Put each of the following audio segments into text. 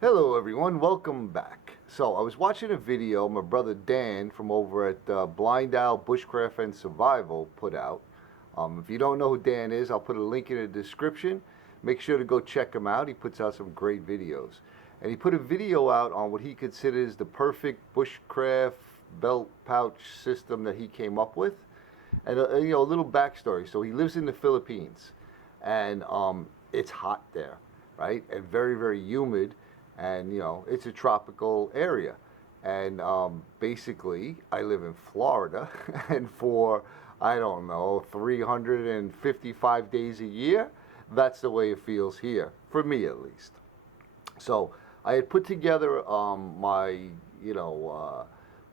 Hello everyone, welcome back. So I was watching a video my brother Dan from over at Blindowl, Bushcraft and Survival put out. If you don't know who Dan is, I'll put a link in the description. Make sure to go check him out. He puts out some great videos. And he put a video out on what he considers the perfect bushcraft belt pouch system that he came up with. And a little backstory. So he lives in the Philippines, and it's hot there, right? And very, very humid. And it's a tropical area. And basically I live in Florida, and for I don't know 355 days a year, that's the way it feels here, for me at least. So I had put together my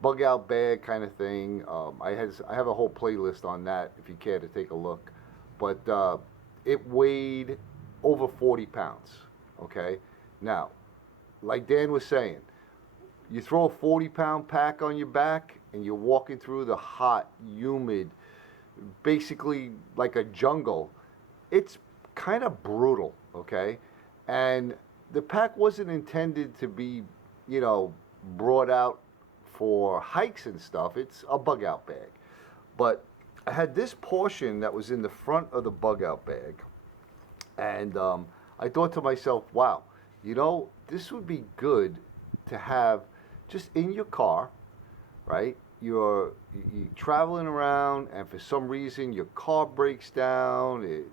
bug out bag kind of thing. I have a whole playlist on that if you care to take a look. But it weighed over 40 pounds. Okay, now, like Dan was saying, you throw a 40-pound pack on your back and you're walking through the hot, humid, basically like a jungle. It's kind of brutal, okay? And the pack wasn't intended to be, brought out for hikes and stuff. It's a bug out bag. But I had this portion that was in the front of the bug out bag, and I thought to myself, wow, this would be good to have just in your car, right? You're traveling around, and for some reason your car breaks down,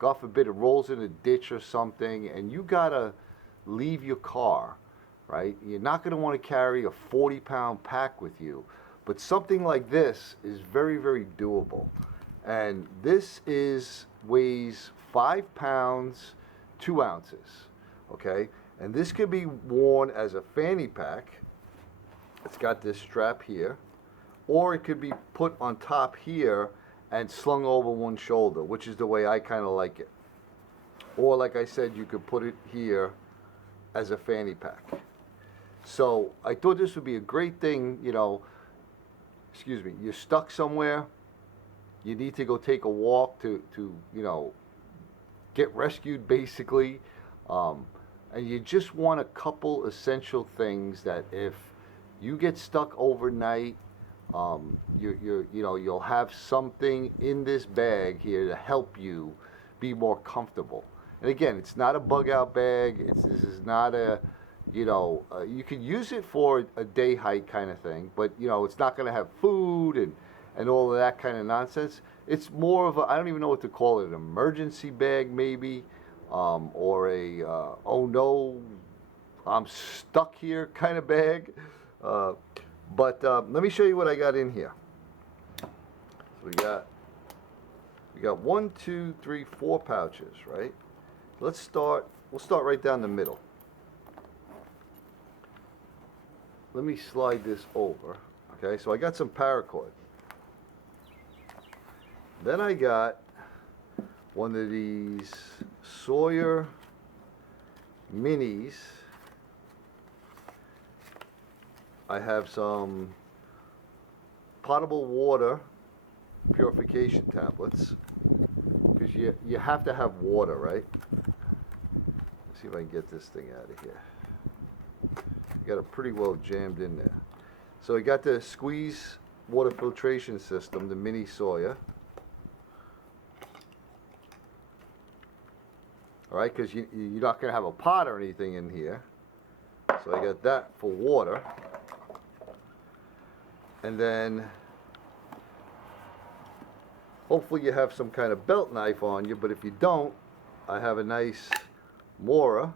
God forbid it rolls in a ditch or something, and you gotta leave your car, right? You're not gonna want to carry a 40-pound pack with you, but something like this is very, very doable. And this weighs 5 pounds, 2 ounces. Okay, and this could be worn as a fanny pack. It's got this strap here, or it could be put on top here and slung over one shoulder, which is the way I kind of like it. Or like I said, you could put it here as a fanny pack. So I thought this would be a great thing. Excuse me, you're stuck somewhere, you need to go take a walk to get rescued basically. And you just want a couple essential things that if you get stuck overnight, you'll have something in this bag here to help you be more comfortable. And again, it's not a bug out bag. This is not you can use it for a day hike kind of thing, but it's not going to have food and all of that kind of nonsense. It's more of I don't even know what to call it, an emergency bag maybe. Or a oh no, I'm stuck here kind of bag. But let me show you what I got in here. So we got 1, 2, 3, 4 pouches, right? We'll start right down the middle. Let me slide this over. Okay, so I got some paracord. Then I got one of these Sawyer minis. I have some potable water purification tablets, because you have to have water, right? Let's see if I can get this thing out of here. Got it pretty well jammed in there. So I got the squeeze water filtration system, the mini Sawyer. All right, because you're not going to have a pot or anything in here. So I got that for water. And then hopefully you have some kind of belt knife on you, but if you don't, I have a nice Mora.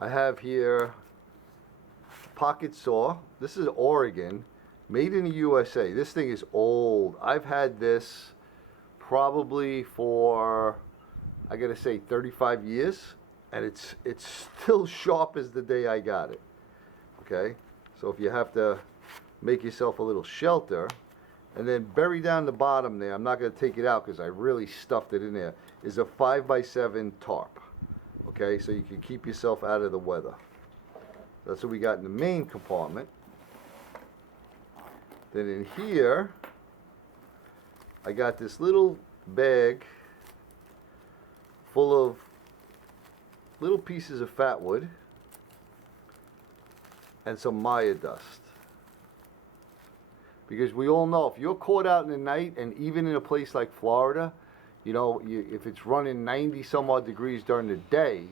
I have here pocket saw. This is Oregon, made in the USA. This thing is old. I've had this probably for, I gotta say, 35 years, and it's still sharp as the day I got it. Okay, so if you have to make yourself a little shelter, and then bury down the bottom there, I'm not gonna take it out because I really stuffed it in there, is a 5x7 tarp. Okay, so you can keep yourself out of the weather. That's what we got in the main compartment. Then in here, I got this little bag full of little pieces of fat wood and some Maya dust. Because we all know if you're caught out in the night, and even in a place like Florida, you know, if it's running 90 some odd degrees during the day,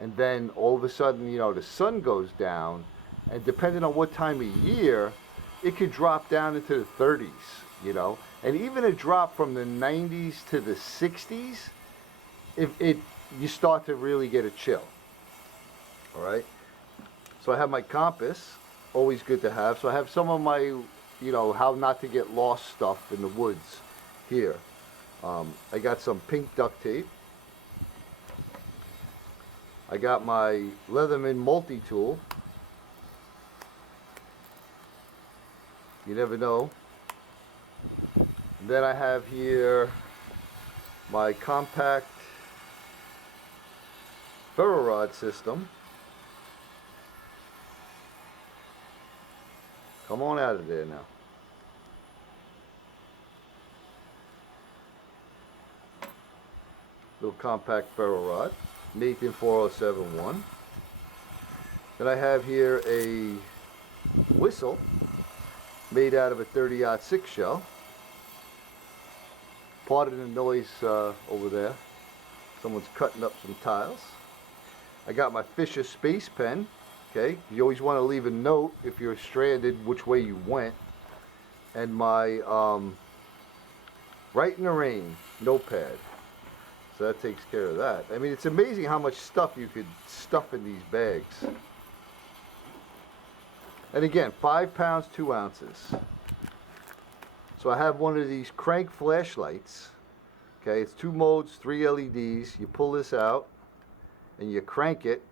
and then all of a sudden, you know, the sun goes down, and depending on what time of year, it could drop down into the 30s, you know. And even a drop from the 90s to the 60s, you start to really get a chill. All right. So I have my compass, always good to have. So I have some of my, you know, how not to get lost stuff in the woods here. I got some pink duct tape. I got my Leatherman multi-tool. You never know. And then I have here my compact ferro rod system. Come on out of there now. Little compact ferro rod, Nathan 4071. Then I have here a whistle made out of a 30-06 shell. Pardon the noise over there. Someone's cutting up some tiles. I got my Fisher Space Pen. Okay, you always want to leave a note if you're stranded which way you went. And my Write in the Rain notepad. So that takes care of that. I mean, it's amazing how much stuff you could stuff in these bags. And again, 5 pounds, 2 ounces. So I have one of these crank flashlights. Okay, it's 2 modes, 3 LEDs. You pull this out and you crank it.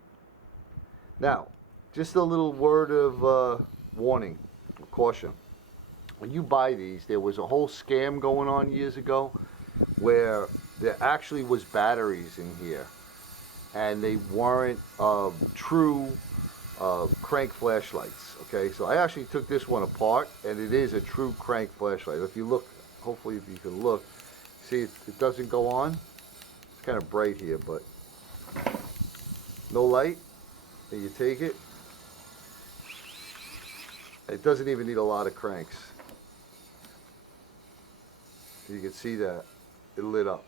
Now, just a little word of warning, caution. When you buy these, there was a whole scam going on years ago where there actually was batteries in here, and they weren't true crank flashlights. Okay, so I actually took this one apart, and it is a true crank flashlight. If you look, hopefully if you can look, see it doesn't go on. It's kind of bright here, but no light. And you take it. It doesn't even need a lot of cranks. You can see that it lit up.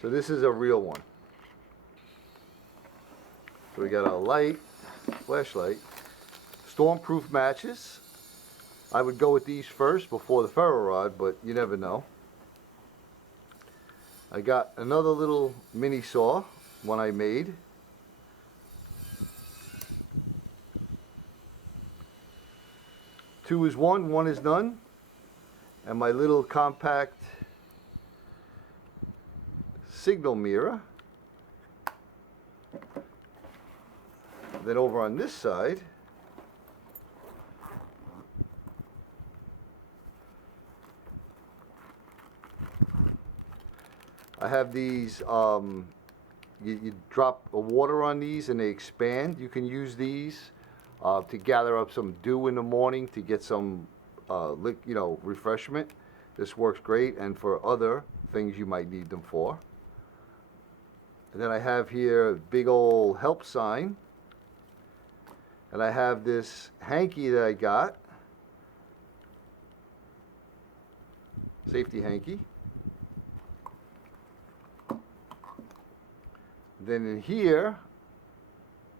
So this is a real one. So we got a light, flashlight, stormproof matches. I would go with these first before the ferro rod, but you never know. I got another little mini saw, one I made. Two is one is none. And my little compact signal mirror. Then over on this side, I have these, you drop a water on these and they expand. You can use these to gather up some dew in the morning to get some refreshment. This works great, and for other things you might need them for. And then I have here a big old help sign. And I have this hanky that I got. Safety hanky. Then in here,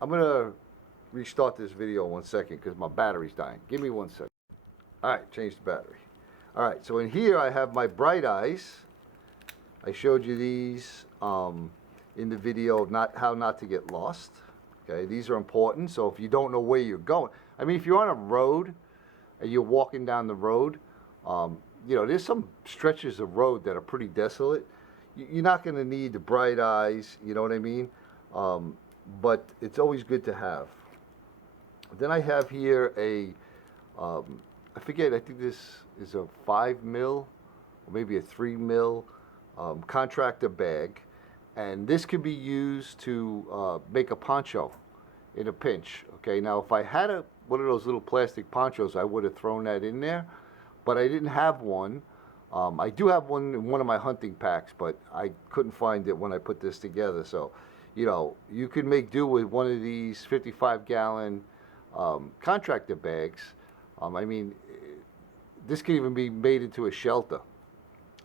I'm going to restart this video 1 second because my battery's dying. Give me 1 second. Alright, change the battery. Alright, so in here I have my bright eyes. I showed you these in the video of how not to get lost. Okay, these are important, so if you don't know where you're going, I mean, if you're on a road and you're walking down the road, there's some stretches of road that are pretty desolate. You're not going to need the bright eyes, you know what I mean? But it's always good to have. Then I have here I forget, I think this is a 5 mil or maybe a 3 mil contractor bag. And this could be used to make a poncho in a pinch. Okay, now if I had one of those little plastic ponchos, I would have thrown that in there, but I didn't have one. I do have one in one of my hunting packs, but I couldn't find it when I put this together. So, you know, you can make do with one of these 55-gallon contractor bags. I mean, this can even be made into a shelter.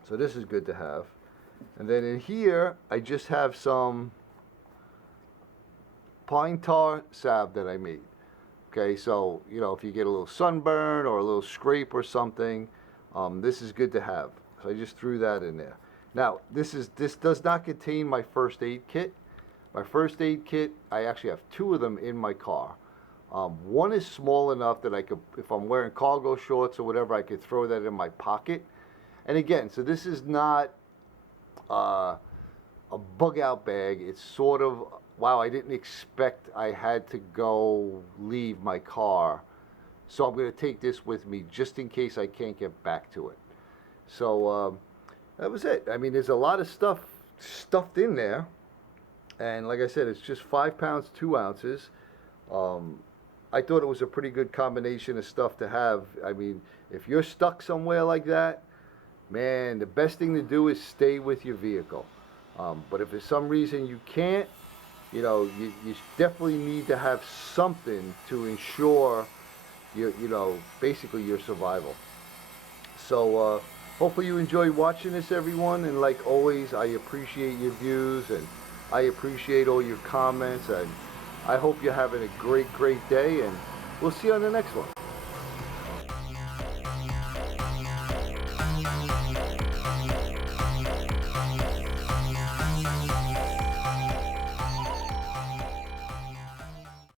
So this is good to have. And then in here, I just have some pine tar salve that I made. Okay, so, you know, if you get a little sunburn or a little scrape or something, this is good to have. So I just threw that in there. Now, this does not contain my first aid kit. My first aid kit, I actually have 2 of them in my car. One is small enough that I could, if I'm wearing cargo shorts or whatever, I could throw that in my pocket. And again, so this is not a bug out bag. It's sort of, wow, I didn't expect I had to go leave my car. So I'm going to take this with me just in case I can't get back to it. So that was it. I mean, there's a lot of stuff stuffed in there. And like I said, it's just 5 pounds, 2 ounces. I thought it was a pretty good combination of stuff to have. I mean, if you're stuck somewhere like that, man, the best thing to do is stay with your vehicle. But if for some reason you can't, you know, you definitely need to have something to ensure you know, basically your survival. So hopefully you enjoyed watching this, everyone. And like always, I appreciate your views and I appreciate all your comments. And I hope you're having a great day. And we'll see you on the next one.